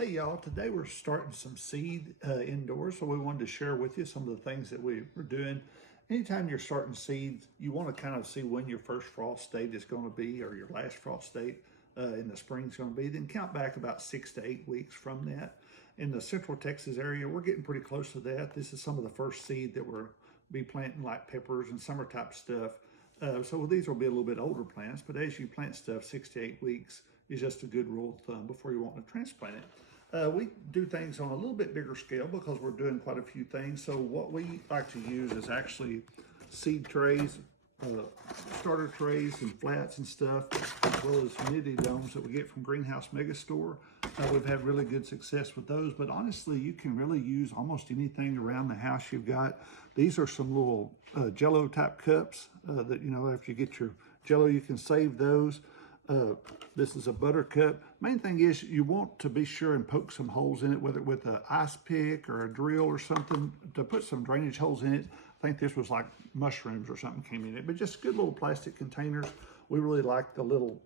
Hey y'all, today we're starting some seed indoors, so we wanted to share with you some of the things that we were doing. Anytime you're starting seeds, you want to kind of see when your first frost date is going to be or your last frost date in the spring is going to be. Then count back about 6 to 8 weeks from that. In the central Texas area, we're getting pretty close to that. This is some of the first seed that we're be planting, like peppers and summer type stuff. So these will be a little bit older plants, but as you plant stuff, 6 to 8 weeks is just a good rule of thumb before you want to transplant it. We do things on a little bit bigger scale because we're doing quite a few things. So what we like to use is actually seed trays, starter trays and flats and stuff, as well as humidity domes that we get from Greenhouse Mega Store. We've had really good success with those, but honestly, you can really use almost anything around the house you've got. These are some little Jello type cups that, after you get your Jello, you can save those. This is a butter cup. Main thing is you want to be sure and poke some holes in it, whether with an ice pick or a drill or something, to put some drainage holes in it. I think this was like mushrooms or something came in it, but just good little plastic containers. We really like the little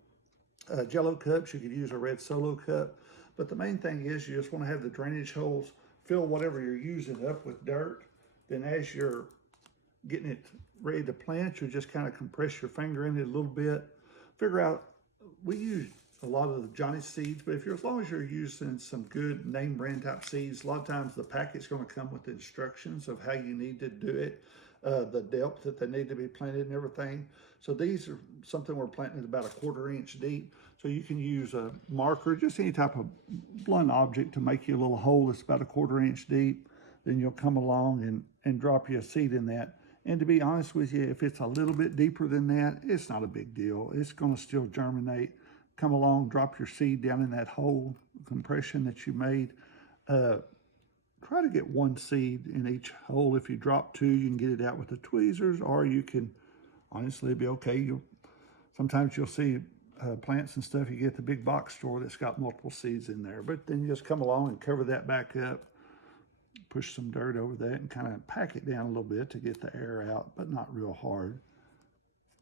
Jello cups. You could use a red Solo cup, but the main thing is you just want to have the drainage holes, fill whatever you're using up with dirt. Then as you're getting it ready to plant, you just kind of compress your finger in it a little bit. Figure out, we use a lot of the Johnny seeds, but as long as you're using some good name brand type seeds, a lot of times the packet's going to come with instructions of how you need to do it, the depth that they need to be planted and everything. So these are something we're planting at about 1/4 inch deep. So you can use a marker, just any type of blunt object to make you a little hole that's about 1/4 inch deep. Then you'll come along and drop your seed in that. And to be honest with you, if it's a little bit deeper than that, it's not a big deal. It's going to still germinate. Come along, drop your seed down in that hole compression that you made. Try to get one seed in each hole. If you drop two, you can get it out with the tweezers, or you can honestly be okay. Sometimes you'll see plants and stuff you get at the big box store that's got multiple seeds in there. But then you just come along and cover that back up. Push some dirt over that and kind of pack it down a little bit to get the air out, but not real hard.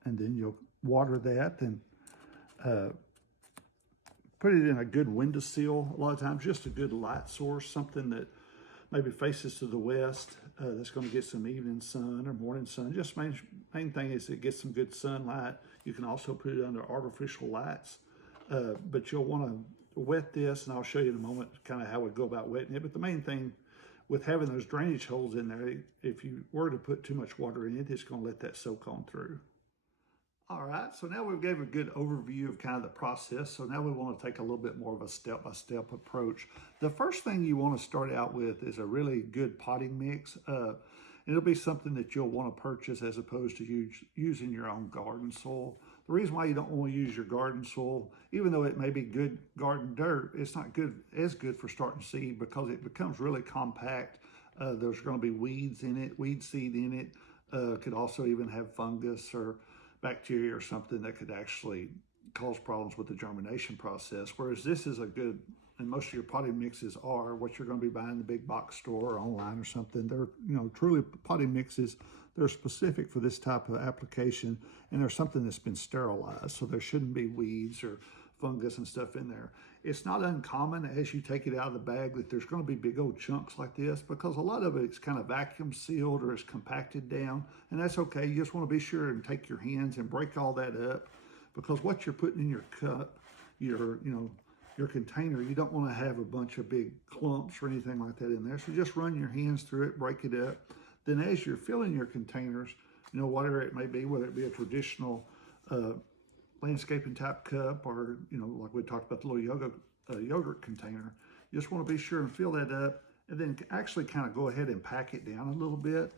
And then you'll water that and put it in a good windowsill. A lot of times just a good light source, something that maybe faces to the west, that's going to get some evening sun or morning sun. Just main thing is it gets some good sunlight. You can also put it under artificial lights, but you'll want to wet this, and I'll show you in a moment kind of how we go about wetting it. But the main thing with having those drainage holes in there, if you were to put too much water in it, it's going to let that soak on through. All right, so now we've gave a good overview of kind of the process. So now we want to take a little bit more of a step-by-step approach. The first thing you want to start out with is a really good potting mix. It'll be something that you'll want to purchase as opposed to using your own garden soil. The reason why you don't want to use your garden soil, even though it may be good garden dirt, it's not as good for starting seed because it becomes really compact. There's going to be weeds in it, weed seed in it. Could also even have fungus or bacteria or something that could actually cause problems with the germination process. Whereas this is a good, and most of your potting mixes are what you're going to be buying in the big box store or online or something. They're, truly potting mixes. They're specific for this type of application, and they're something that's been sterilized. So there shouldn't be weeds or fungus and stuff in there. It's not uncommon as you take it out of the bag that there's going to be big old chunks like this, because a lot of it's kind of vacuum sealed or it's compacted down, and that's okay. You just want to be sure and take your hands and break all that up, because what you're putting in your cup, your container, you don't want to have a bunch of big clumps or anything like that in there. So just run your hands through it, break it up. Then as you're filling your containers, whatever it may be, whether it be a traditional landscaping type cup or, like we talked about the little yogurt container, you just want to be sure and fill that up, and then actually kind of go ahead and pack it down a little bit.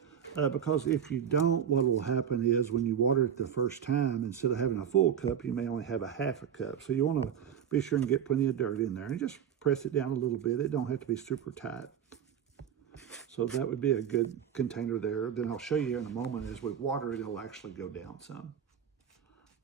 Because if you don't, what will happen is when you water it the first time, instead of having a full cup, you may only have a half a cup. So you want to be sure and get plenty of dirt in there and just press it down a little bit. It don't have to be super tight. So that would be a good container there. Then I'll show you in a moment, as we water it, it'll actually go down some.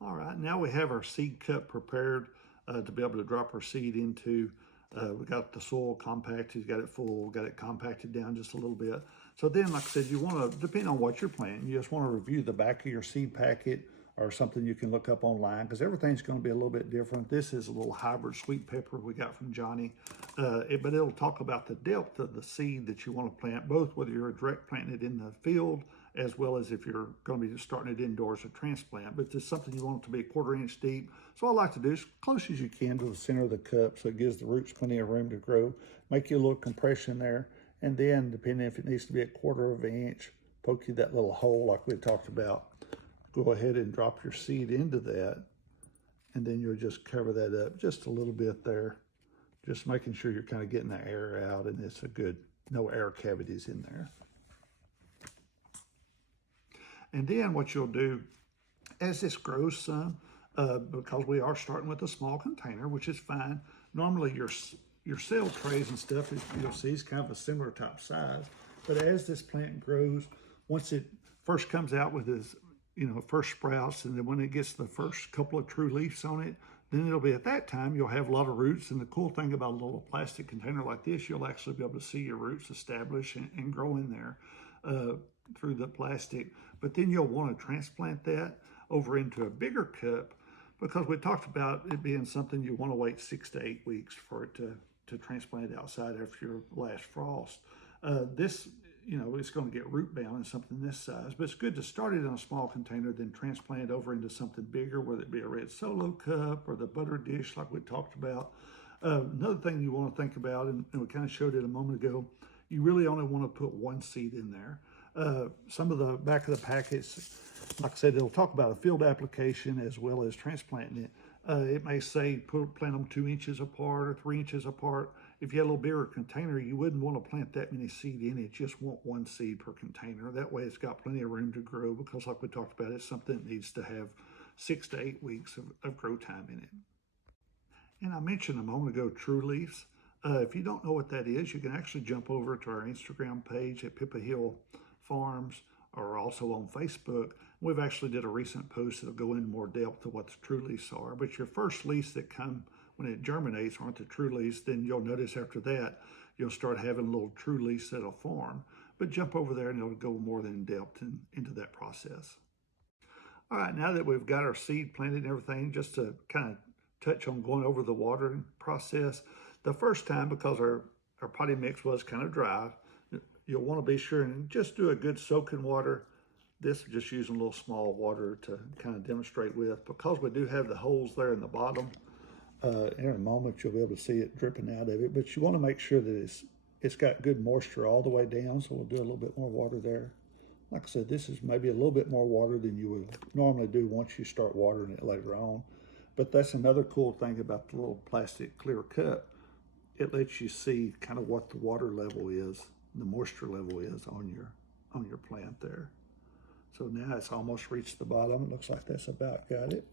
All right, now we have our seed cup prepared to be able to drop our seed into. We got the soil compacted, got it full, got it compacted down just a little bit. So then, like I said, you want to, depending on what you're planting, you just want to review the back of your seed packet or something you can look up online, because everything's going to be a little bit different. This is a little hybrid sweet pepper we got from Johnny, but it'll talk about the depth of the seed that you want to plant, both whether you're direct planting it in the field as well as if you're going to be starting it indoors or transplant. But it's something you want it to be 1/4 inch deep. So all I like to do is close as you can to the center of the cup so it gives the roots plenty of room to grow. Make you a little compression there, and then depending if it needs to be 1/4 inch, poke you that little hole like we talked about. Go ahead and drop your seed into that, and then you'll just cover that up just a little bit there, just making sure you're kind of getting the air out and it's a good, no air cavities in there. And then what you'll do as this grows some, because we are starting with a small container, which is fine. Normally your cell trays and stuff, you'll see, is kind of a similar type size. But as this plant grows, once it first comes out with its first sprouts, and then when it gets the first couple of true leaves on it, then it'll be at that time you'll have a lot of roots. And the cool thing about a little plastic container like this, you'll actually be able to see your roots establish and grow in there through the plastic. But then you'll want to transplant that over into a bigger cup, because we talked about it being something you want to wait 6 to 8 weeks for it to transplant outside after your last frost. This, it's going to get root bound in something this size, but it's good to start it in a small container, then transplant it over into something bigger, whether it be a red solo cup or the butter dish like we talked about. Another thing you want to think about, and we kind of showed it a moment ago, you really only want to put one seed in there. Some of the back of the packets, like I said, it'll talk about a field application as well as transplanting it. It may say plant them 2 inches apart or 3 inches apart. If you had a little bigger container, you wouldn't want to plant that many seed in it. Just want one seed per container. That way it's got plenty of room to grow, because like we talked about, it's something that needs to have 6 to 8 weeks of grow time in it. And I mentioned a moment ago true leaves. If you don't know what that is, you can actually jump over to our Instagram page at Pippa Hill Farms, or also on Facebook. We've actually did a recent post that'll go into more depth to what the true leaves are. But your first leaves that come when it germinates aren't the true leaves. Then you'll notice after that, you'll start having little true leaves that'll form. But jump over there and it'll go more than in depth into that process. All right, now that we've got our seed planted and everything, just to kind of touch on going over the watering process. The first time, because our potting mix was kind of dry, you'll want to be sure and just do a good soaking water. This is just using a little small water to kind of demonstrate with, because we do have the holes there in the bottom. In a moment, you'll be able to see it dripping out of it, but you want to make sure that it's got good moisture all the way down. So we'll do a little bit more water there. Like I said, this is maybe a little bit more water than you would normally do once you start watering it later on. But that's another cool thing about the little plastic clear cup. It lets you see kind of what the water level is, the moisture level is on your plant there. So now it's almost reached the bottom. It looks like that's about got it.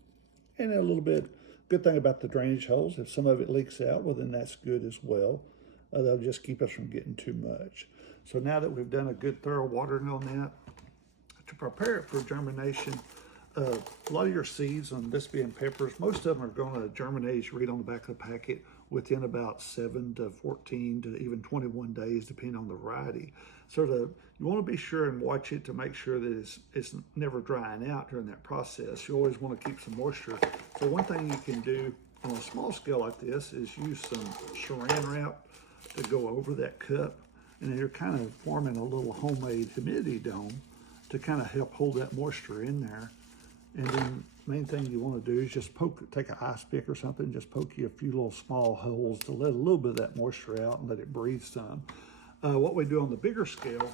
And a little bit, good thing about the drainage holes, if some of it leaks out, well then that's good as well. They'll just keep us from getting too much. So now that we've done a good thorough watering on that, to prepare it for germination, a lot of your seeds, on this being peppers, most of them are going to germinate, as you read on the back of the packet, within about 7 to 14 to even 21 days, depending on the variety. So you want to be sure and watch it to make sure that it's never drying out during that process. You always want to keep some moisture. So one thing you can do on a small scale like this is use some saran wrap to go over that cup, and then you're kind of forming a little homemade humidity dome to kind of help hold that moisture in there. And then main thing you want to do is just take an ice pick or something, just poke you a few little small holes to let a little bit of that moisture out and let it breathe some. What we do on the bigger scale,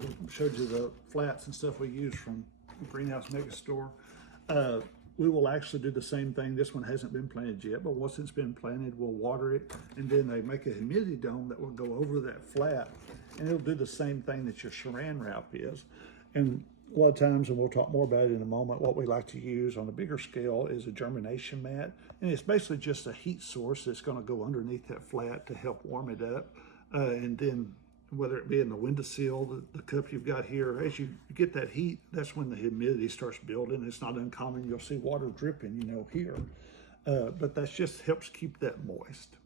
I showed you the flats and stuff we use from Greenhouse Mega Store. We will actually do the same thing. This one hasn't been planted yet, but once it's been planted, we'll water it, and then they make a humidity dome that will go over that flat, and it'll do the same thing that your saran wrap is. And a lot of times, and we'll talk more about it in a moment, what we like to use on a bigger scale is a germination mat. And it's basically just a heat source that's going to go underneath that flat to help warm it up. And then whether it be in the windowsill, the cup you've got here, as you get that heat, that's when the humidity starts building. It's not uncommon. You'll see water dripping, here. But that just helps keep that moist.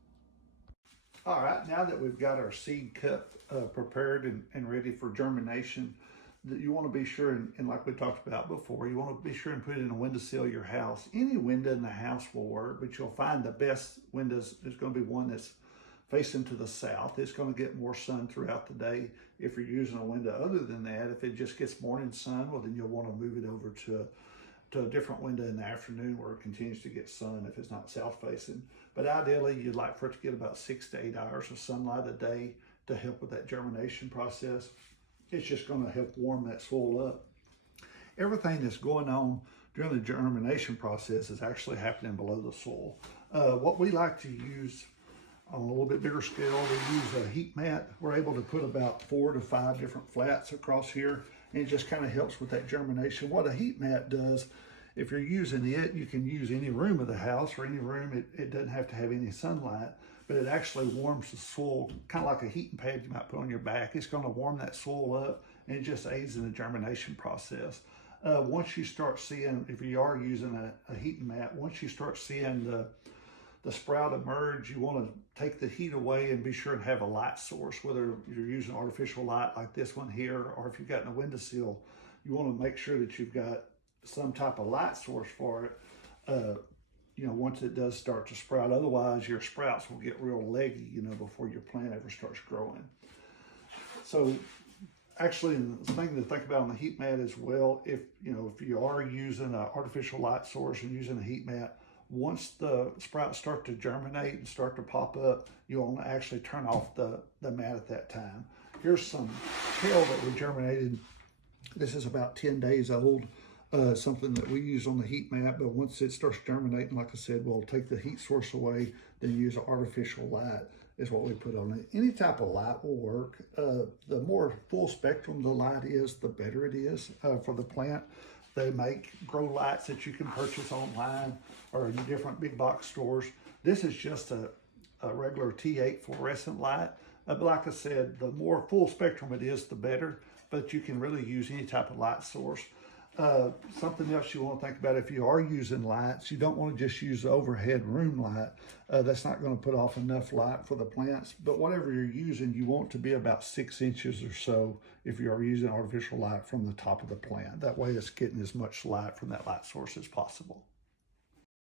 All right, now that we've got our seed cup prepared and ready for germination, that you want to be sure, and like we talked about before, you want to be sure and put it in a windowsill of your house. Any window in the house will work, but you'll find the best windows is going to be one that's facing to the south. It's going to get more sun throughout the day. If you're using a window other than that, if it just gets morning sun, well, then you'll want to move it over to a different window in the afternoon where it continues to get sun if it's not south facing. But ideally, you'd like for it to get about 6 to 8 hours of sunlight a day to help with that germination process. It's just going to help warm that soil up. Everything that's going on during the germination process is actually happening below the soil. What we like to use on a little bit bigger scale, we use a heat mat. We're able to put about 4 to 5 different flats across here, and it just kind of helps with that germination. What a heat mat does, if you're using it, you can use any room of the house or any room. It doesn't have to have any sunlight, but it actually warms the soil, kind of like a heating pad you might put on your back. It's going to warm that soil up, and it just aids in the germination process. Once you start seeing, if you are using a heating mat, once you start seeing the sprout emerge, you want to take the heat away and be sure and have a light source, whether you're using artificial light like this one here, or if you've got in a windowsill, you want to make sure that you've got some type of light source for it, once it does start to sprout. Otherwise, your sprouts will get real leggy, before your plant ever starts growing. So actually, the thing to think about on the heat mat as well, if you are using an artificial light source and using a heat mat, once the sprouts start to germinate and start to pop up, you want to actually turn off the mat at that time. Here's some kale that we germinated. This is about 10 days old. Something that we use on the heat mat, but once it starts germinating, like I said, we'll take the heat source away, then use artificial light is what we put on it. Any type of light will work. The more full spectrum the light is, the better it is for the plant. They make grow lights that you can purchase online or in different big box stores. This is just a regular T8 fluorescent light. But like I said, the more full spectrum it is, the better, but you can really use any type of light source. Something else you want to think about, if you are using lights, you don't want to just use the overhead room light. That's not going to put off enough light for the plants, but whatever you're using, you want to be about 6 inches or so if you are using artificial light from the top of the plant. That way it's getting as much light from that light source as possible.